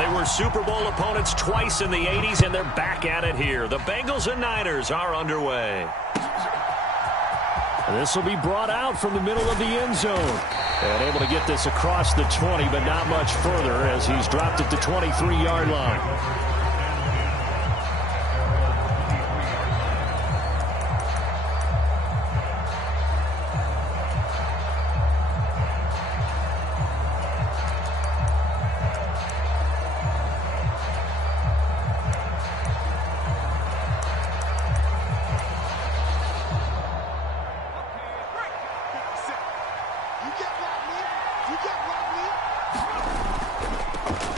They were Super Bowl opponents twice in the 80s, and they're back at it here. The Bengals and Niners are underway. This will be brought out from the middle of the end zone. And able to get this across the 20, but not much further as he's dropped at the 23-yard line.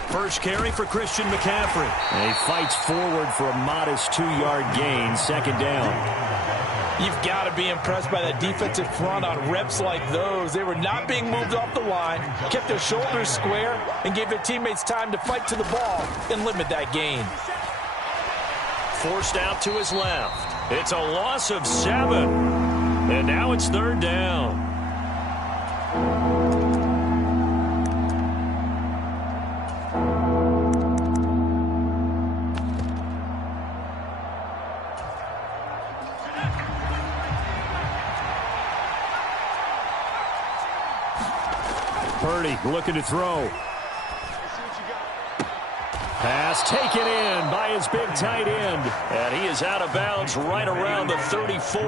First carry for Christian McCaffrey. And he fights forward for a modest 2-yard gain, second down. You've got to be impressed by that defensive front on reps like those. They were not being moved off the line, kept their shoulders square, and gave their teammates time to fight to the ball and limit that gain. Forced out to his left. It's a loss of 7. And now it's third down. Purdy looking to throw. Pass taken in by his big tight end. And he is out of bounds right around the 34.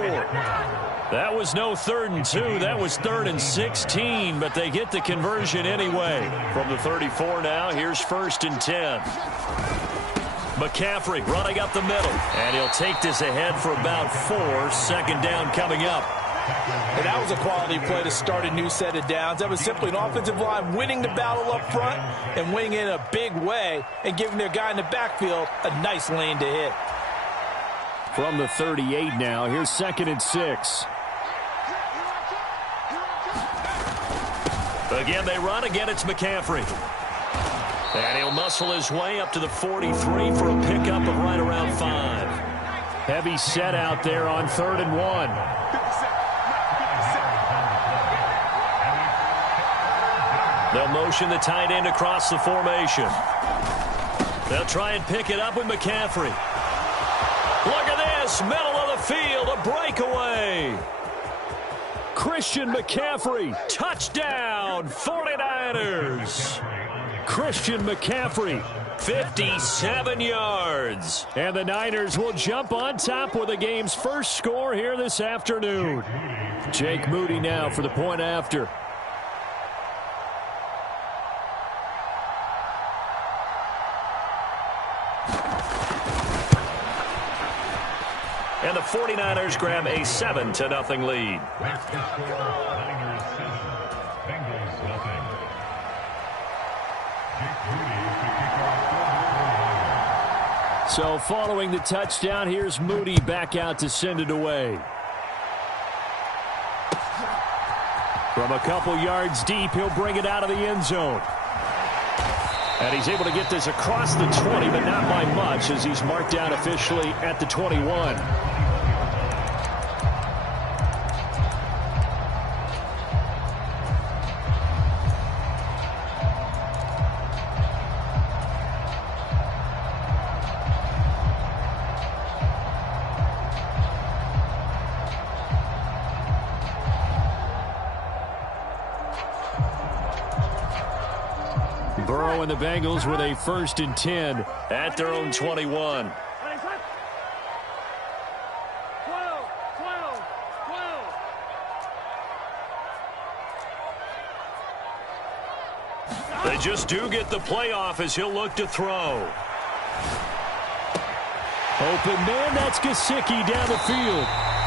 That was no 3rd and 2. That was 3rd and 16. But they get the conversion anyway. From the 34 now, here's 1st and 10. McCaffrey running up the middle. And he'll take this ahead for about 4. Second down coming up. And that was a quality play to start a new set of downs. That was simply an offensive line winning the battle up front and winning in a big way and giving their guy in the backfield a nice lane to hit. From the 38 now, here's 2nd and 6. Again, they run. Again, it's McCaffrey. And he'll muscle his way up to the 43 for a pickup of right around 5. Heavy set out there on 3rd and 1. They'll motion the tight end across the formation. They'll try and pick it up with McCaffrey. Look at this, middle of the field, a breakaway. Christian McCaffrey. Touchdown, 49ers. Christian McCaffrey. 57 yards. And the Niners will jump on top with the game's first score here this afternoon. Jake Moody now for the point after. And the 49ers grab a 7-0 lead. So following the touchdown, here's Moody back out to send it away. From a couple yards deep, he'll bring it out of the end zone. And he's able to get this across the 20, but not by much as he's marked down officially at the 21. Burrow and the Bengals with a 1st and 10 at their own 21. They just do get the playoff as he'll look to throw. Open man, that's Gesicki down the field.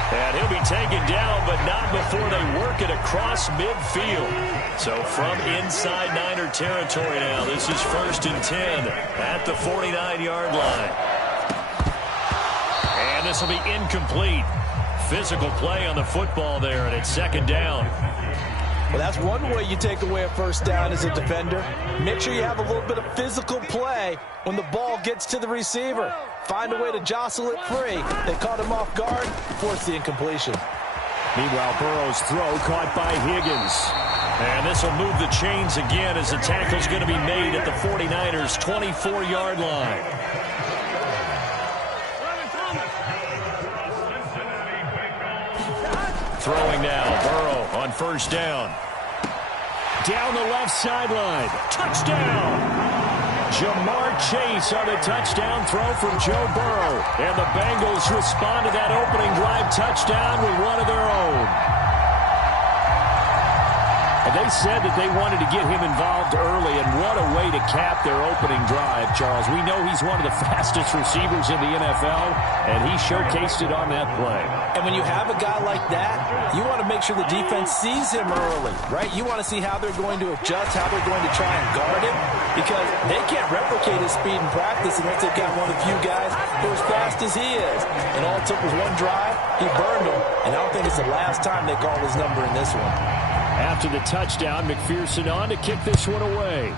And he'll be taken down, but not before they work it across midfield. So from inside Niner territory now, this is 1st and 10 at the 49-yard line. And this will be incomplete. Physical play on the football there, and it's 2nd down. Well, that's one way you take away a 1st down as a defender. Make sure you have a little bit of physical play when the ball gets to the receiver. Find a way to jostle it free. They caught him off guard, forced the incompletion. Meanwhile, Burrow's throw caught by Higgins. And this will move the chains again as the tackle's going to be made at the 49ers' 24-yard line. Throwing now, Burrow on first down. Down the left sideline. Touchdown! Jamar Chase on a touchdown throw from Joe Burrow. And the Bengals respond to that opening drive touchdown with one of their own. And they said that they wanted to get him involved early, and what a way to cap their opening drive, Charles. We know he's one of the fastest receivers in the NFL, and he showcased it on that play. And when you have a guy like that, you want to make sure the defense sees him early, right? You want to see how they're going to adjust, how they're going to try and guard him, because they can't replicate his speed in practice unless they've got one of the few guys who are as fast as he is. And all it took was one drive, he burned him, and I don't think it's the last time they called his number in this one. After the touchdown, McPherson on to kick this one away.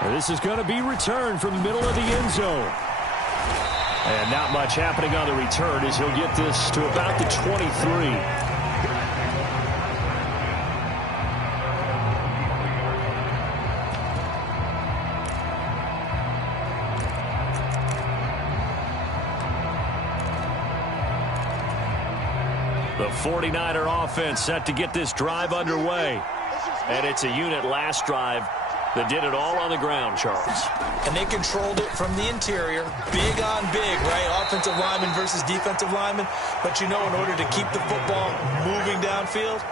And this is going to be returned from the middle of the end zone. And not much happening on the return as he'll get this to about the 23. The 49er offense set to get this drive underway. And it's a unit last drive that did it all on the ground, Charles. And they controlled it from the interior. Big on big, right? Offensive lineman versus defensive lineman. But you know, in order to keep the football moving downfield,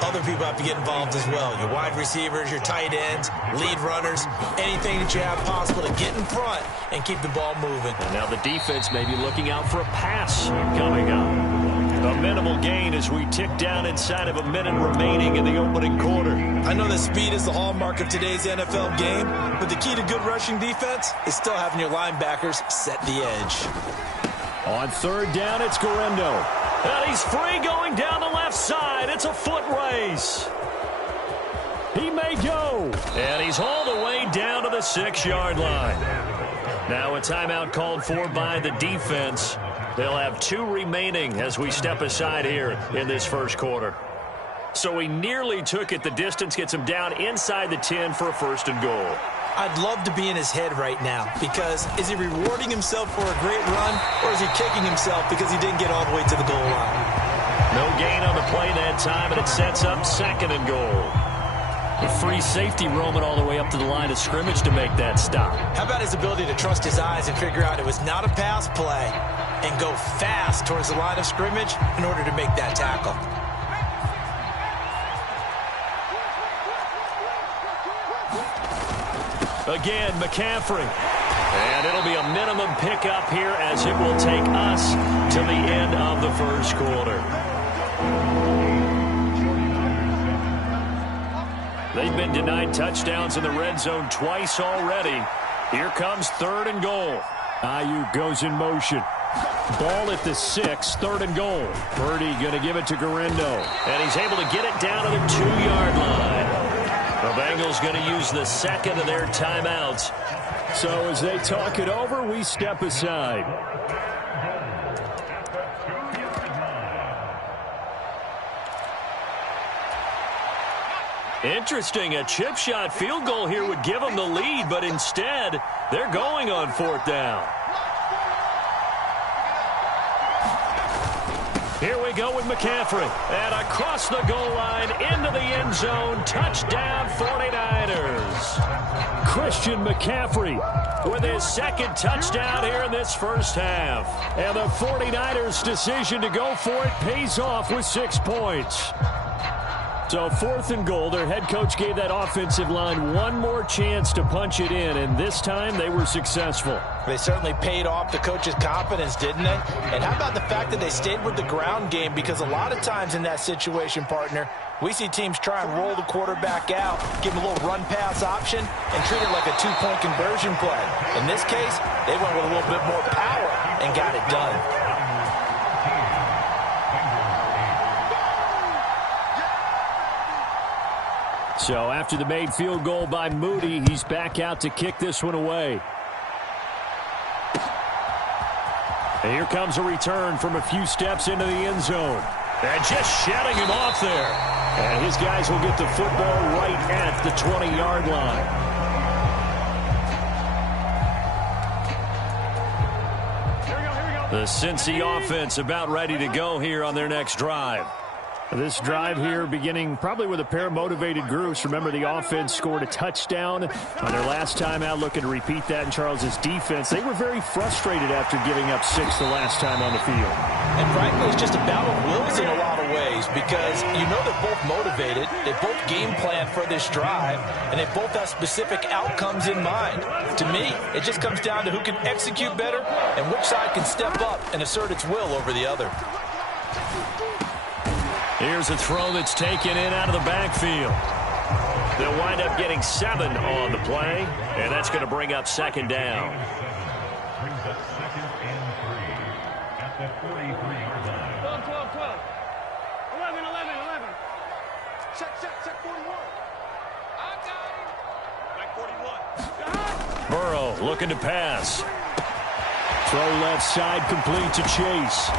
other people have to get involved as well. Your wide receivers, your tight ends, lead runners, anything that you have possible to get in front and keep the ball moving. And now the defense may be looking out for a pass coming up. A minimal gain as we tick down inside of a minute remaining in the opening quarter. I know that speed is the hallmark of today's NFL game, but the key to good rushing defense is still having your linebackers set the edge. On third down, it's Guerendo. And he's free going down the left side. It's a foot race. He may go. And he's hauled away down to the 6-yard line. Now a timeout called for by the defense. They'll have 2 remaining as we step aside here in this first quarter. So he nearly took it the distance, gets him down inside the 10 for a first and goal. I'd love to be in his head right now, because is he rewarding himself for a great run, or is he kicking himself because he didn't get all the way to the goal line? No gain on the play that time, and it sets up second and goal. A free safety roaming all the way up to the line of scrimmage to make that stop. How about his ability to trust his eyes and figure out it was not a pass play and go fast towards the line of scrimmage in order to make that tackle? Again, McCaffrey. And it'll be a minimum pickup here as it will take us to the end of the first quarter. They've been denied touchdowns in the red zone twice already. Here comes third and goal. Ayuk goes in motion. Ball at the 6, third and goal. Purdy going to give it to Guerendo. And he's able to get it down to the 2-yard line. The Bengals going to use the second of their timeouts. So as they talk it over, we step aside. Interesting, a chip shot field goal here would give them the lead, but instead, they're going on fourth down. Here we go with McCaffrey. And across the goal line, into the end zone, touchdown 49ers. Christian McCaffrey with his second touchdown here in this first half. And the 49ers' decision to go for it pays off with 6 points. So fourth and goal, their head coach gave that offensive line one more chance to punch it in, and this time they were successful. They certainly paid off the coach's confidence, didn't they? And how about the fact that they stayed with the ground game? Because a lot of times in that situation, partner, we see teams try and roll the quarterback out, give him a little run-pass option, and treat it like a 2-point conversion play. In this case, they went with a little bit more power and got it done. So after the made field goal by Moody, he's back out to kick this one away. And here comes a return from a few steps into the end zone. And just shutting him off there. And his guys will get the football right at the 20-yard line. The Cincy offense about ready to go here on their next drive. This drive here beginning probably with a pair of motivated groups. Remember, the offense scored a touchdown on their last time out, looking to repeat that in Charles's defense. They were very frustrated after giving up 6 the last time on the field. And frankly, it's just a battle of wills in a lot of ways because you know they're both motivated, they both game plan for this drive, and they both have specific outcomes in mind. To me, it just comes down to who can execute better and which side can step up and assert its will over the other. Here's a throw that's taken in out of the backfield. They'll wind up getting 7 on the play, and that's going to bring up second down. Brings up 2nd and 3 at the 43-yard line. 12. 11. Check 41. I got him. Like 41. Burrow looking to pass. Throw left side, complete to Chase.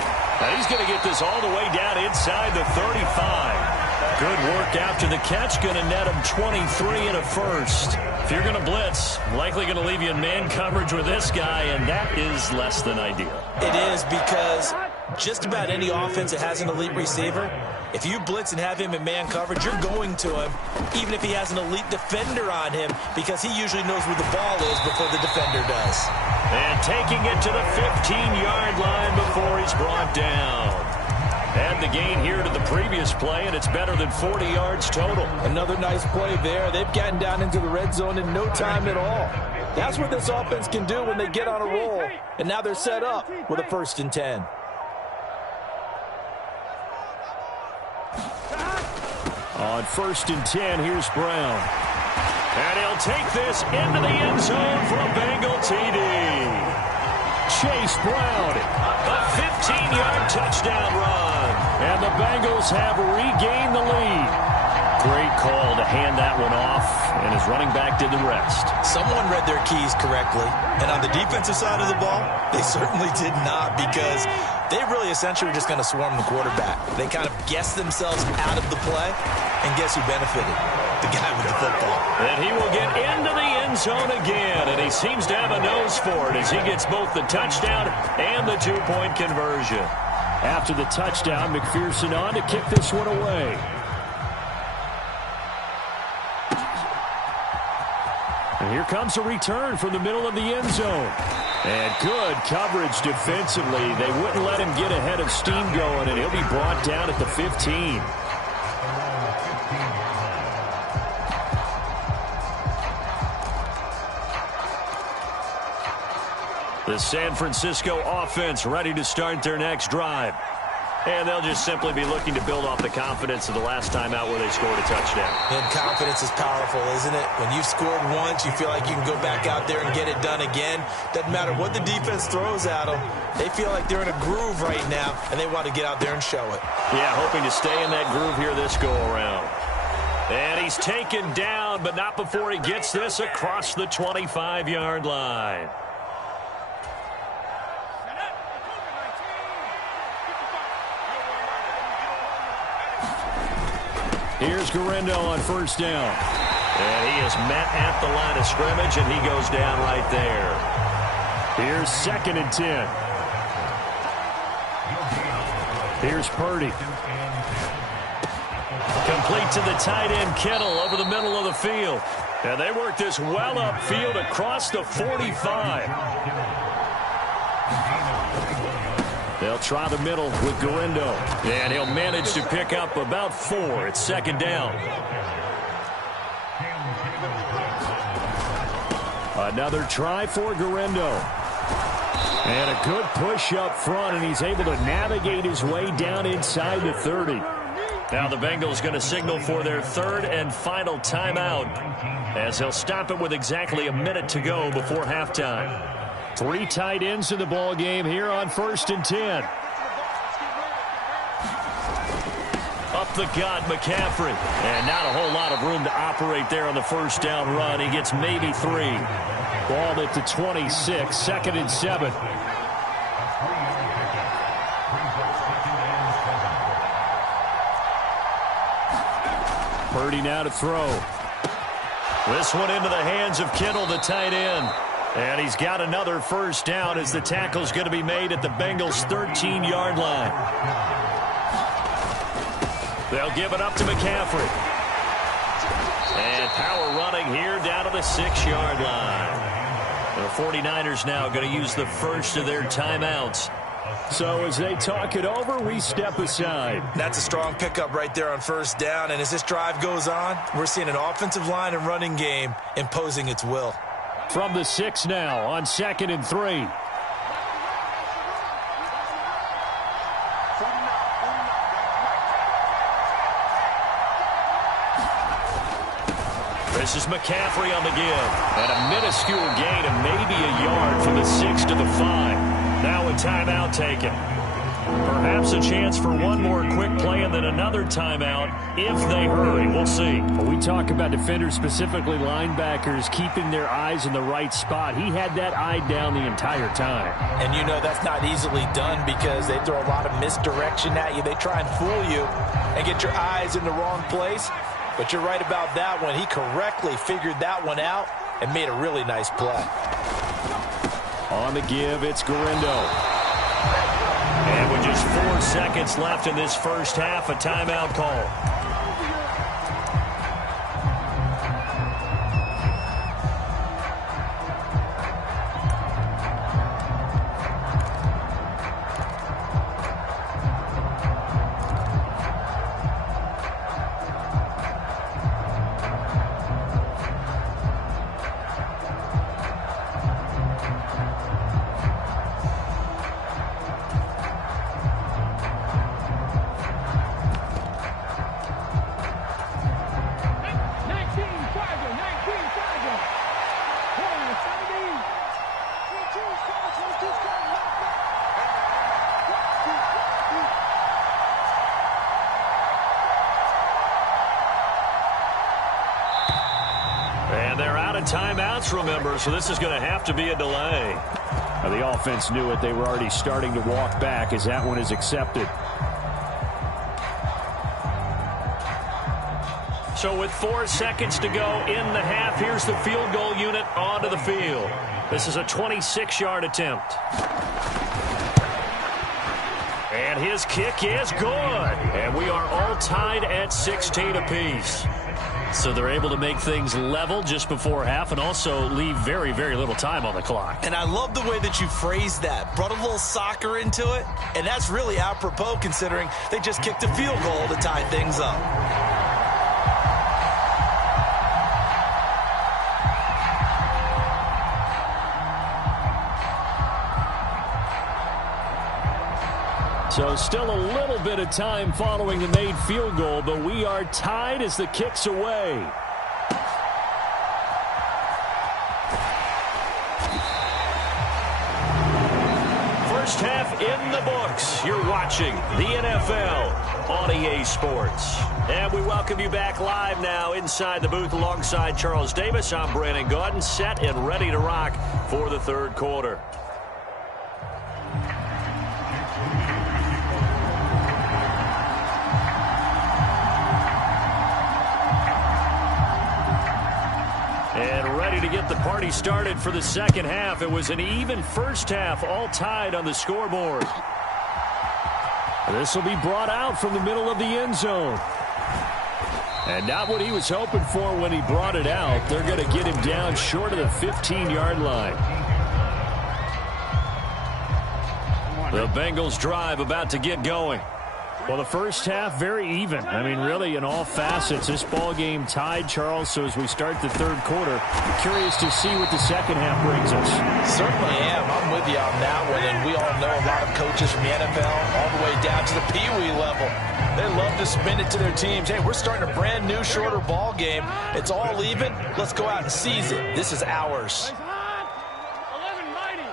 Now he's going to get this all the way down inside the 35. Good work after the catch. Going to net him 23 and a first. If you're going to blitz, likely going to leave you in man coverage with this guy, and that is less than ideal. It is because just about any offense that has an elite receiver, if you blitz and have him in man coverage, you're going to him, even if he has an elite defender on him, because he usually knows where the ball is before the defender does. And taking it to the 15-yard line before he's brought down. Add the gain here to the previous play, and it's better than 40 yards total. Another nice play there. They've gotten down into the red zone in no time at all. That's what this offense can do when they get on a roll. And now they're set up with a 1st and 10. On 1st and 10, here's Brown. And he'll take this into the end zone for a Bengal TD. Chase Brown. A 15-yard touchdown run. And the Bengals have regained the lead. Great call to hand that one off, and his running back did the rest. Someone read their keys correctly, and on the defensive side of the ball, they certainly did not, because they really essentially were just going to swarm the quarterback. They kind of guessed themselves out of the play, and guess who benefited? The guy with the football. And he will get into the end zone again, and he seems to have a nose for it as he gets both the touchdown and the 2-point conversion. After the touchdown, McPherson on to kick this one away. And here comes a return from the middle of the end zone. And good coverage defensively. They wouldn't let him get ahead of steam going, and he'll be brought down at the 15. The San Francisco offense ready to start their next drive. And they'll just simply be looking to build off the confidence of the last time out where they scored a touchdown. And confidence is powerful, isn't it? When you've scored once, you feel like you can go back out there and get it done again. Doesn't matter what the defense throws at them. They feel like they're in a groove right now, and they want to get out there and show it. Yeah, hoping to stay in that groove here this go-around. And he's taken down, but not before he gets this across the 25-yard line. Here's Garendo on 1st down. And he is met at the line of scrimmage, and he goes down right there. Here's 2nd and 10. Here's Purdy. Complete to the tight end, Kittle, over the middle of the field. And they work this well upfield across the 45. They'll try the middle with Garendo. And he'll manage to pick up about 4. It's 2nd down. Another try for Garendo. And a good push up front, and he's able to navigate his way down inside the 30. Now the Bengals going to signal for their 3rd and final timeout, as they'll stop it with exactly a minute to go before halftime. 3 tight ends in the ball game here on 1st and 10. Up the gut, McCaffrey. And not a whole lot of room to operate there on the 1st down run. He gets maybe 3. Ball at the 26, 2nd and 7. Purdy now to throw. This one into the hands of Kittle, the tight end. And he's got another first down as the tackle's going to be made at the Bengals' 13-yard line. They'll give it up to McCaffrey. And power running here down to the 6-yard line. The 49ers now going to use the first of their timeouts. So as they talk it over, we step aside. That's a strong pickup right there on first down. And as this drive goes on, we're seeing an offensive line and running game imposing its will. From the 6 now on 2nd and 3. This is McCaffrey on the give. And a minuscule gain of maybe a yard from the 6 to the 5. Now a timeout taken. Perhaps a chance for one more quick play and then another timeout if they hurry. We'll see. When we talk about defenders, specifically linebackers, keeping their eyes in the right spot. He had that eye down the entire time. And you know that's not easily done because they throw a lot of misdirection at you. They try and fool you and get your eyes in the wrong place. But you're right about that one. He correctly figured that one out and made a really nice play. On the give, it's Garindo. And with just 4 seconds left in this first half, a timeout call. And they're out of timeouts, remember, so this is going to have to be a delay. Now, the offense knew it. They were already starting to walk back as that one is accepted. So with 4 seconds to go in the half, here's the field goal unit onto the field. This is a 26-yard attempt. And his kick is good. And we are all tied at 16 apiece. So they're able to make things level just before half and also leave very, very little time on the clock. And I love the way that you phrased that. Brought a little soccer into it. And that's really apropos considering they just kicked a field goal to tie things up. So still a little bit of time following the made field goal, but we are tied as the kick's away. First half in the books. You're watching the NFL on EA Sports. And we welcome you back live now inside the booth alongside Charles Davis. I'm Brandon Gaudin, set and ready to rock for the third quarter. And ready to get the party started for the second half. It was an even first half, all tied on the scoreboard. This will be brought out from the middle of the end zone. And not what he was hoping for when he brought it out. They're going to get him down short of the 15-yard line. The Bengals drive about to get going. Well, the first half, very even. I mean, really, in all facets, this ball game tied, Charles. So as we start the third quarter, curious to see what the second half brings us. Certainly am. I'm with you on that one. And we all know a lot of coaches from the NFL all the way down to the Pee-wee level. They love to spin it to their teams. Hey, we're starting a brand new, shorter ball game. It's all even. Let's go out and seize it. This is ours. 11 mighty.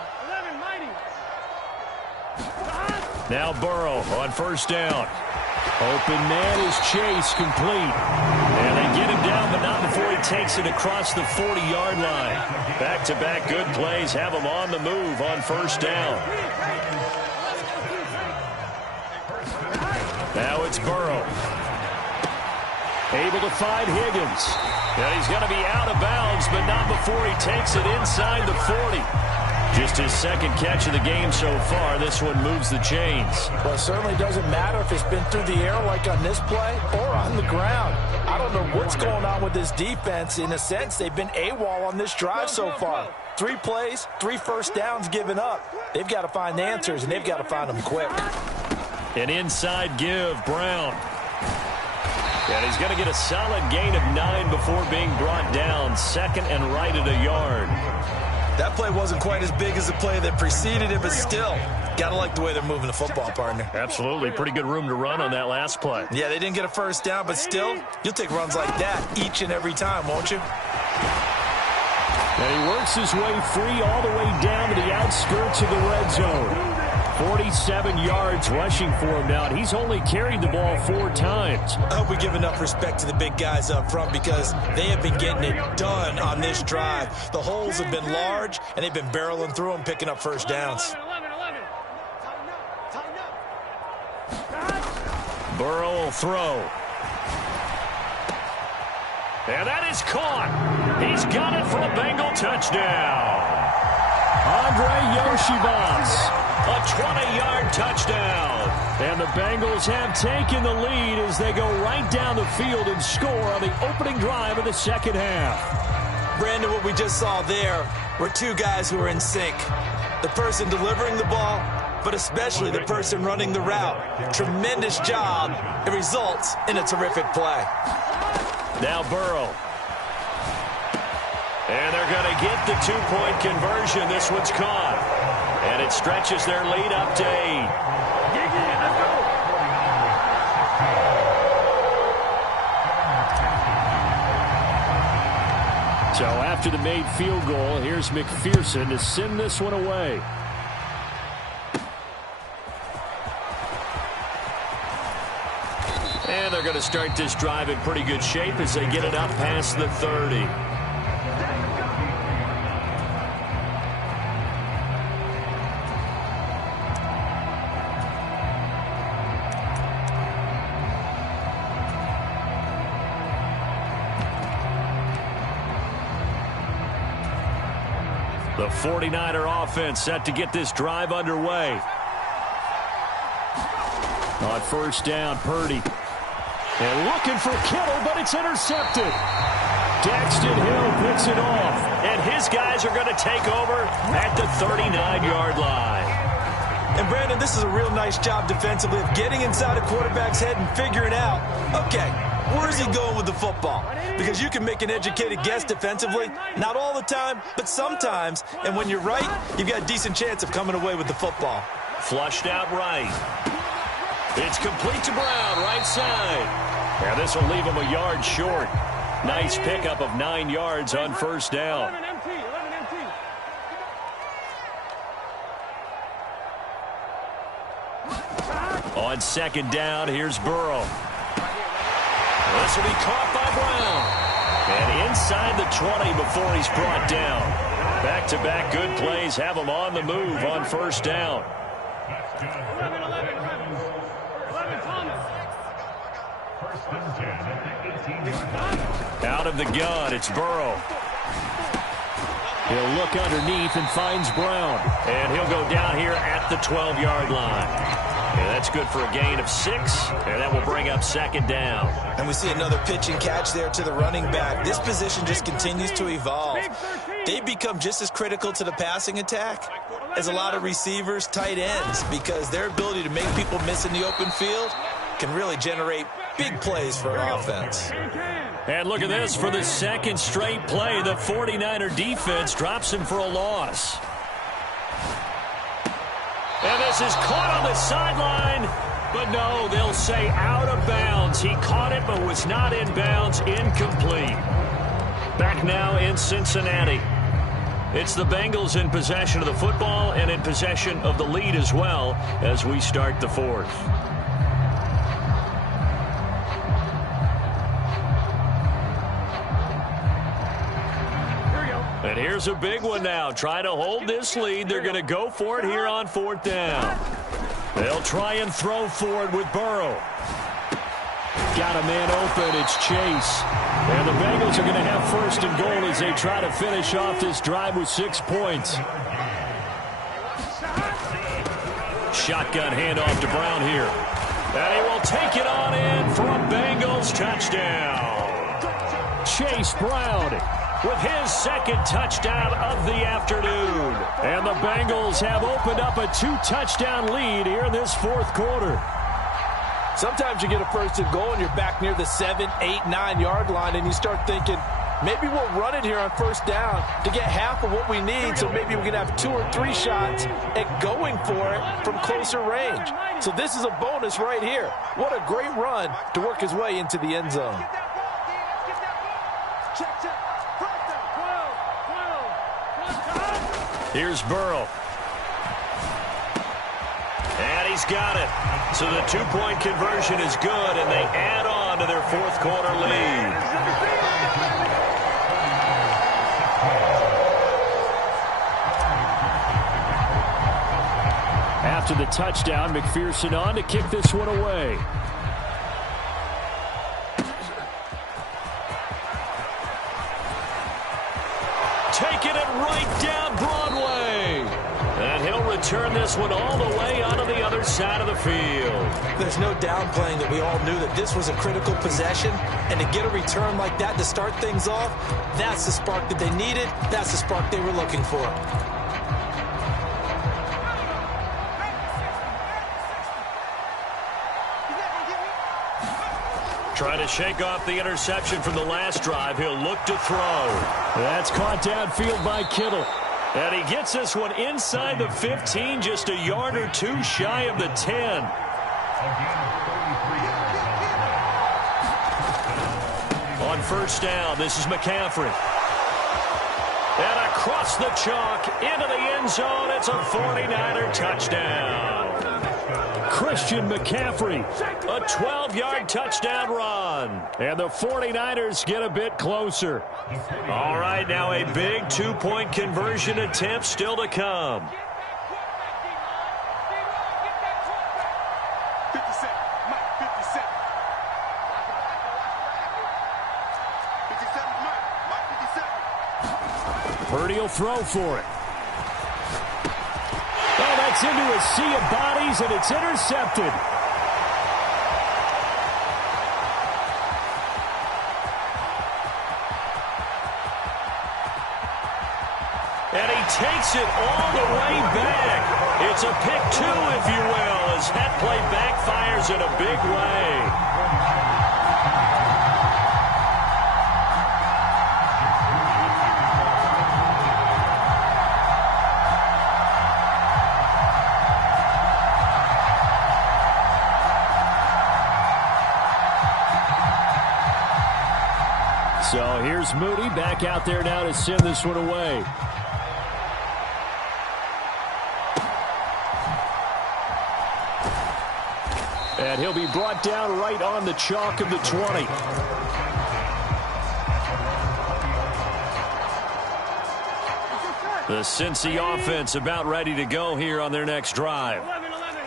Now Burrow on first down. Open man is Chase, complete. And they get him down, but not before he takes it across the 40-yard line. Back-to-back good plays have him on the move on first down. Now it's Burrow. Able to find Higgins. And he's going to be out of bounds, but not before he takes it inside the 40. Just his second catch of the game so far. This one moves the chains. Well, it certainly doesn't matter if it's been through the air like on this play or on the ground. I don't know what's going on with this defense. In a sense, they've been AWOL on this drive so far. 3 plays, 3 first downs given up. They've got to find answers, and they've got to find them quick. An inside give, Brown. And he's going to get a solid gain of 9 before being brought down. Second and right at a yard. That play wasn't quite as big as the play that preceded it, but still, got to like the way they're moving the football, partner. Absolutely. Pretty good room to run on that last play. Yeah, they didn't get a first down, but still, you'll take runs like that each and every time, won't you? And he works his way free all the way down to the outskirts of the red zone. 47 yards rushing for him now, and he's only carried the ball 4 times. I hope we give enough respect to the big guys up front because they have been getting it done on this drive. The holes have been large, and they've been barreling through them, picking up first downs. 11. Burrow will throw. And that is caught. He's got it for a Bengal touchdown. Andre Yoshivas. A 20-yard touchdown. And the Bengals have taken the lead as they go right down the field and score on the opening drive of the second half. Brandon, what we just saw there were 2 guys who were in sync. The person delivering the ball, but especially the person running the route. Tremendous job. It results in a terrific play. Now Burrow. And they're going to get the 2-point conversion. This one's caught. And it stretches their lead up to 8. So after the made field goal, here's McPherson to send this one away. And they're going to start this drive in pretty good shape as they get it up past the 30. The 49er offense set to get this drive underway. On first down, Purdy. And looking for Kittle, but it's intercepted. Daxton Hill picks it off. And his guys are going to take over at the 39-yard line. And Brandon, this is a real nice job defensively of getting inside a quarterback's head and figuring out, okay, where's he going with the football? Because you can make an educated guess defensively, not all the time, but sometimes. And when you're right, you've got a decent chance of coming away with the football. Flushed out right. It's complete to Brown, right side. And this will leave him a yard short. Nice pickup of 9 yards on first down. 11 MT. On second down, here's Burrow. This will be caught by Brown. And inside the 20 before he's brought down. Back-to-back good plays have him on the move on first down. 11 Thomas. Out of the gun, it's Burrow. He'll look underneath and finds Brown. And he'll go down here at the 12-yard line. And that's good for a gain of 6, and that will bring up second down. And we see another pitch and catch there to the running back. This position just continues to evolve. They become just as critical to the passing attack as a lot of receivers, tight ends, because their ability to make people miss in the open field can really generate big plays for an offense. And look at this. For the second straight play, the 49er defense drops him for a loss. And this is caught on the sideline. But no, they'll say out of bounds. He caught it but was not in bounds. Incomplete. Back now in Cincinnati. It's the Bengals in possession of the football and in possession of the lead as well as we start the fourth. And here's a big one now. Trying to hold this lead. They're going to go for it here on fourth down. They'll try and throw for it with Burrow. Got a man open. It's Chase. And the Bengals are going to have first and goal as they try to finish off this drive with 6 points. Shotgun handoff to Brown here. And he will take it on in for a Bengals touchdown. Chase Brown with his second touchdown of the afternoon. And the Bengals have opened up a 2-touchdown lead here in this fourth quarter. Sometimes you get a first and goal and you're back near the 7, 8, 9-yard line and you start thinking, maybe we'll run it here on first down to get half of what we need, so maybe we can have 2 or 3 shots at going for it from closer range. So this is a bonus right here. What a great run to work his way into the end zone. Here's Burrow. And he's got it. So the 2-point conversion is good, and they add on to their fourth quarter lead. After the touchdown, McPherson on to kick this one away. Taking it right down Broadway. And he'll return this one all the way onto the other side of the field. There's no downplaying that we all knew that this was a critical possession, and to get a return like that to start things off, that's the spark that they needed. That's the spark they were looking for. Trying to shake off the interception from the last drive. He'll look to throw. That's caught downfield by Kittle. And he gets this one inside the 15, just a yard or 2 shy of the 10. On first down, this is McCaffrey. And across the chalk, into the end zone, it's a 49er touchdown. Christian McCaffrey. A 12-yard touchdown run. And the 49ers get a bit closer. All right, now a big 2-point conversion attempt still to come. Purdy will throw for it. Oh, that's into a sea of bodies, and it's intercepted. And he takes it all the way back. It's a pick 2, if you will, as that play backfires in a big way. So here's Moody back out there now to send this one away. And he'll be brought down right on the chalk of the 20. The Cincy offense about ready to go here on their next drive.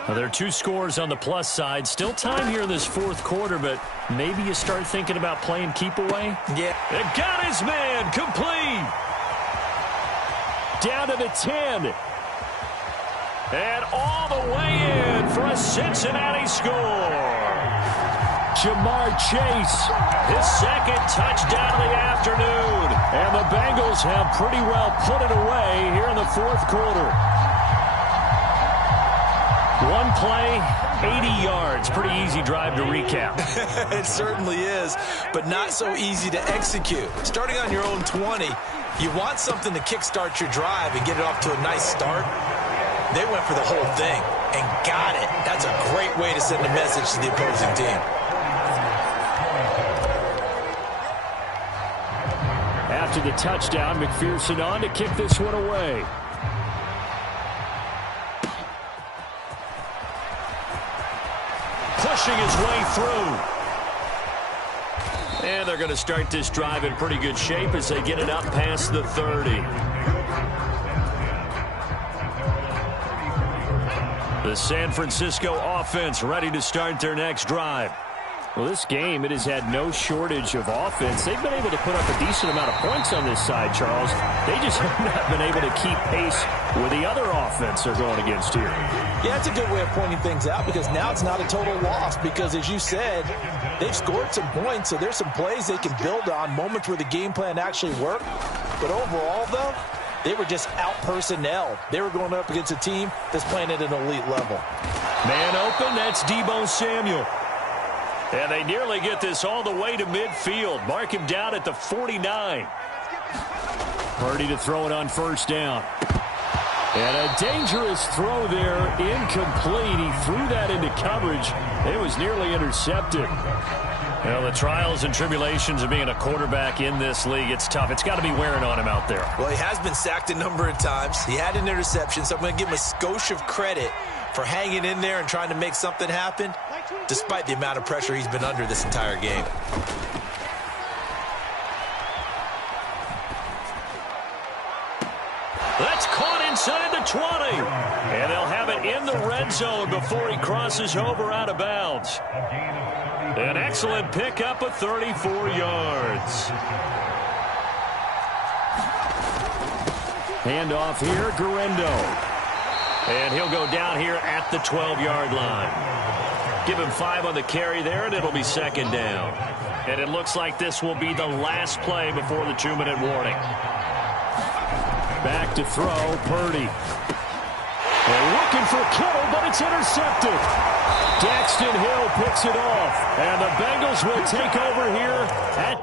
Now, there are 2 scores on the plus side. Still time here in this fourth quarter, but maybe you start thinking about playing keep away. Yeah. It got his man complete. Down to the 10. And all the way in for a Cincinnati score. Jamar Chase. His second touchdown of the afternoon. And the Bengals have pretty well put it away here in the fourth quarter. One play, 80 yards. Pretty easy drive to recap. It certainly is, but not so easy to execute. Starting on your own 20, you want something to kickstart your drive and get it off to a nice start. They went for the whole thing and got it. That's a great way to send a message to the opposing team. After the touchdown, McPherson on to kick this one away. Pushing his way through. And they're going to start this drive in pretty good shape as they get it up past the 30. The San Francisco offense ready to start their next drive. Well, this game, it has had no shortage of offense. They've been able to put up a decent amount of points on this side, Charles. They just have not been able to keep pace with the other offense they're going against here. Yeah, it's a good way of pointing things out because now it's not a total loss because, as you said, they've scored some points, so there's some plays they can build on, moments where the game plan actually worked. But overall, though, they were just out-personnel. They were going up against a team that's playing at an elite level. Man open, that's Deebo Samuel. And they nearly get this all the way to midfield. Mark him down at the 49. Purdy to throw it on first down. And a dangerous throw there, incomplete. He threw that into coverage. It was nearly intercepted. Well, the trials and tribulations of being a quarterback in this league, it's tough. It's got to be wearing on him out there. Well, he has been sacked a number of times. He had an interception, so I'm going to give him a skosh of credit for hanging in there and trying to make something happen, despite the amount of pressure he's been under this entire game. That's caught inside the 20. And they'll have it in the red zone before he crosses over out of bounds. An excellent pickup of 34 yards. Handoff here, Guerrero. And he'll go down here at the 12-yard line. Give him 5 on the carry there, and it'll be second down. And it looks like this will be the last play before the 2-minute warning. Back to throw, Purdy. They're looking for Kittle, but it's intercepted. Daxton Hill picks it off, and the Bengals will take over here at